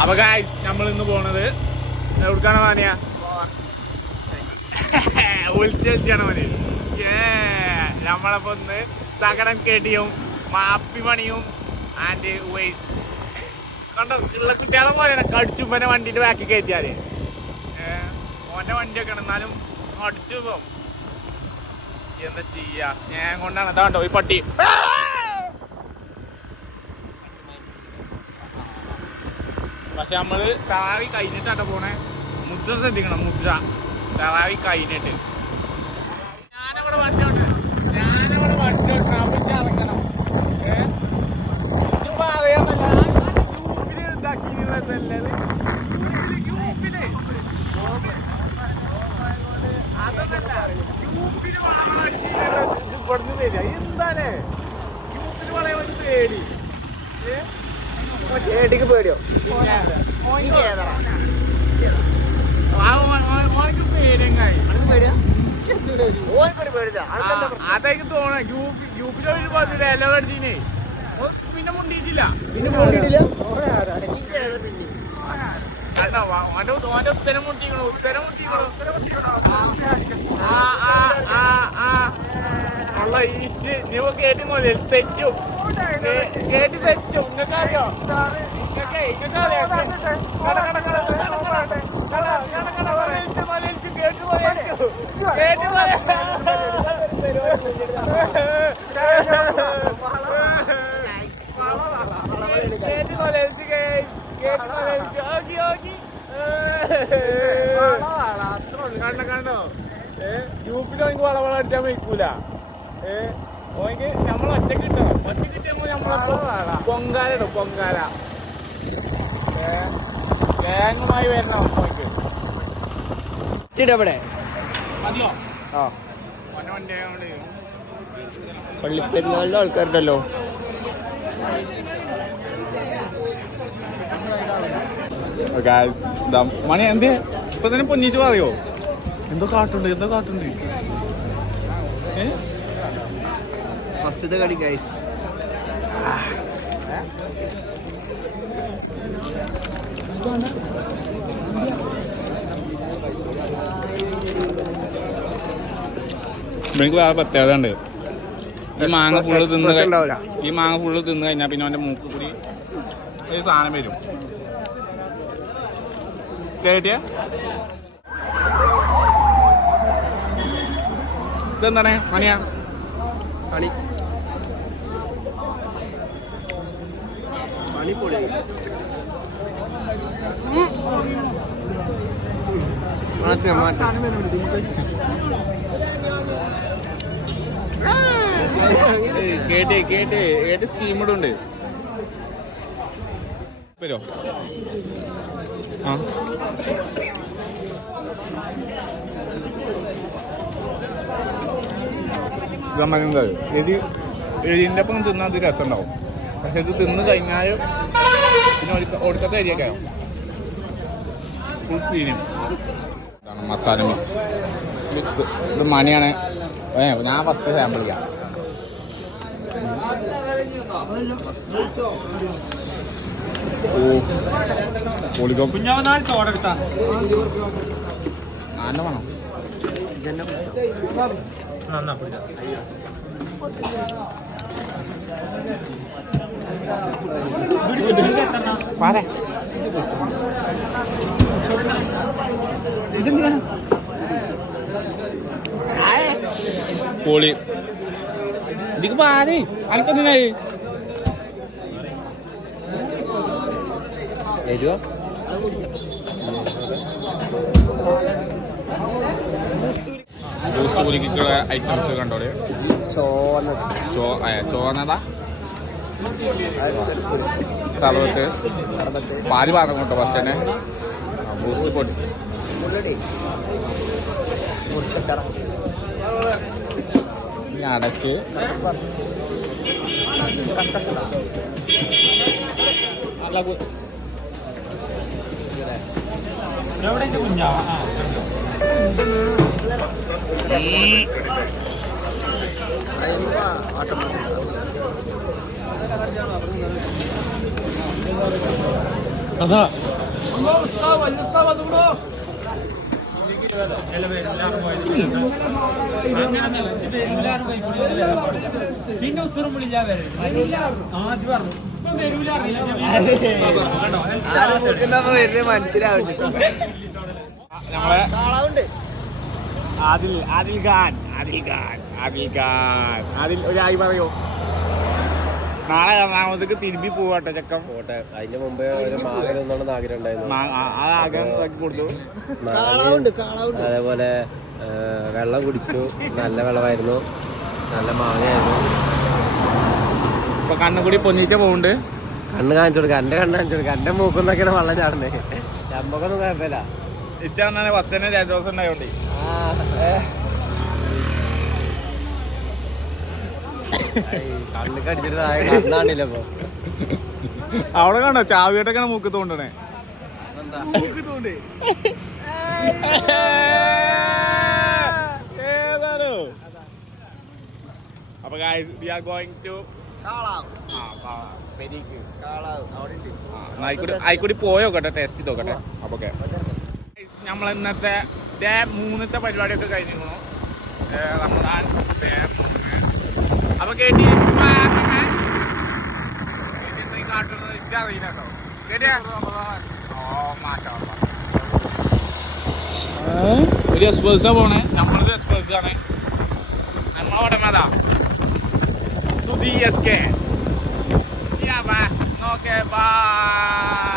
അപ്പൊ ഗായ്സ് നമ്മൾ ഇന്ന് പോണത് എവിടുക്കാണ് മാനിയ ഉൾച്ചാണ് മതി. നമ്മളപ്പോ ഒന്ന് സകടം കേട്ടിയും മാപ്പിമണിയും ആൻഡ് വൈസ് കണ്ടോ ഉള്ള കുട്ടികളെ പോലെയാണ് കടിച്ചുമ്പനെ വണ്ടിന്റെ ബാക്കി കയറ്റിയാല് ഓന്റെ വണ്ടിയൊക്കെ എന്നാലും കടിച്ചു പോകും. എന്താ ചെയ്യാ, സ്നേഹം കൊണ്ടാണ്. അതാണ്ടോ ഈ പട്ടി. പക്ഷെ നമ്മള് തറാവി കഴിഞ്ഞിട്ടാട്ടോ പോണേ. മുദ്ര ശ്രദ്ധിക്കണം, മുദ്ര തറാവി കഴിഞ്ഞിട്ട്. ഞാനവിടെ വണ്ടി ഇറങ്ങണം. ഇതിപ്പോ അറിയാമല്ല ഗ്രൂപ്പില് ഇതാക്കിയില്ലേ ഗ്രൂപ്പില് ഇവിടുന്ന് വരിക എന്താണ് ഗ്രൂപ്പിൽ പറയാൻ ഒരു പേടി. ചേട്ടിക്ക് പേടിയോ? അതൊക്കെ തോന്നണ ഗ്രൂപ്പിലൊരു പറഞ്ഞില്ല എല്ലാ കടിച്ചിനെ പിന്നെ മുണ്ടിയിട്ടില്ല. ഓന്റെ ഉത്തരം മുട്ടിക്കണു. ഉള്ള ഈച്ച് നീ കേട്ടി പോലെ തെറ്റും കേട്ടി തെറ്റും. നിങ്ങൾക്കറിയോ? കണ്ടോ ഗ്രൂപ്പിൽ ഓനിക്ക് വളവള അടിച്ചാൽ വയ്ക്കൂല. ഓനിക്ക് നമ്മൾ ഒറ്റക്ക് കിട്ടണം. ഒറ്റക്ക് കിട്ടുമ്പോ നമ്മളെ പൊങ്കാല ഇടും. പൊങ്കാല ഗാങ്ങുമായി വരണം. ഓനിക്ക് ഇവിടെ മതിയോ? ആ ഓന്റെ വണ്ടി ആയതുകൊണ്ട് പള്ളിപ്പെരുന്നാളിന്റെ ആൾക്കാരുണ്ടല്ലോ. മണി എന്ത് ഇപ്പൊ തന്നെ പൊന്നിച്ച് പറയോ? എന്തോ കാട്ടുണ്ട് ഫസ്റ്റത്തെ കളി ഗൈസ്. എനിക്ക് വേറെ പ്രത്യേകത ഉണ്ട്. ഈ മാങ്ങ ഫുള്ള് തിന്ന് കഴിഞ്ഞാൽ പിന്നെ അവന്റെ മൂക്ക് കൂടി ഒരു സാധനം വരും. കേട്ടിയ ഇതെന്താണ് മണിയാ? പണിപ്പൊളി. കേട്ട് സ്കീം ഇടുണ്ട്. വരോ? ആ ഇതിൻ്റെ ഒപ്പം തിന്നാൽ അത് രസം ഉണ്ടാവും. പക്ഷെ ഇത് തിന്ന് കഴിഞ്ഞാൽ പിന്നെ ഒടുക്കത്തെ അരിയൊക്കെ ആവും. Full cleaning. ഇതാണ് മസാല മിക്സ്. ഇത് മണിയാണ്. ഞാൻ 10 സാമ്പിൾ ചെയ്യാം. ചോടെടുത്താ ആൻ്റെ വേണം. പൊളി. ഇതിക്ക് പാരേ അനക്കെന്തിനായി വരുവോ? Juice പൊലിക്കുള്ള items കണ്ടോളെ. ചോന്നതാ സർവത്ത് പാല് പാകം കൊണ്ടോ ഫസ്റ്റ് തന്നെ. ബൂസ്റ്റ് പൊടി അടച്ച് അതാ പിന്നെ ഉസുറും വിളിച്ചാ മനസ്സിലാവുന്നുണ്ട്. നമ്മളെ കാളാവുണ്ട്. ആദിൽ ഒരു ആയി പറയോ. നാളെ എറണാകുളത്തേക്ക് തിരുമ്പി പോവാട്ടെ ചെക്കം. പോട്ടെ. അതിന്റെ മുമ്പേ ഒരു മാങ്ങ ആഗ്രഹം ഉണ്ടായിരുന്നു. ആ ആഗ്രഹം കൊടുത്തു. അതേപോലെ വെള്ളം കുടിച്ചു. നല്ല വെള്ളമായിരുന്നു, നല്ല മാങ്ങയായിരുന്നു. ഇപ്പൊ കണ്ണുകൂടി പൊന്നിച്ച പോകുന്നുണ്ട്. കണ്ണ് കാണിച്ചു കൊടുക്കുക, എന്റെ കണ്ണ് കാണിച്ചു കൊടുക്കുക. എന്റെ മൂക്കുന്നൊക്കെയാണ് വെള്ളം ചാടുന്നത്. നമ്മക്കൊന്നും കുഴപ്പമില്ല. ഇച്ചാണ് ഫസ്റ്റ് തന്നെ ജലദോഷം ഉണ്ടായോണ്ടേ. കണ്ണ് കടിച്ചിട്ട് കണ്ണാണില്ല. ഇപ്പൊ അവിടെ കണ്ടോ ചാവിയോട്ടൊക്കെ മൂക്ക് തോണ്ടണേ. ഏതാണോ? അപ്പൊ we are going to ആയിക്കൂടി പോയോക്കട്ടെ, ടേസ്റ്റ് ചെയ്ത് നോക്കട്ടെ. അപ്പൊ നമ്മൾ ഇന്നത്തെ മൂന്നത്തെ പരിപാടിയൊക്കെ കഴിഞ്ഞിരിക്കണു. റമദാൻ അപ്പൊ കേട്ടി കാട്ടുന്നത് ഇച്ചറിയില്ല കേട്ടോ. കേട്ടിയാ ഒരു എക്സ്പ്രസ്സാ പോണേ. നമ്മളൊരു എക്സ്പ്രസ് ആണ്. നമ്മളവിടെ മേതാ സുധി SK. നോക്കേ ബൈ.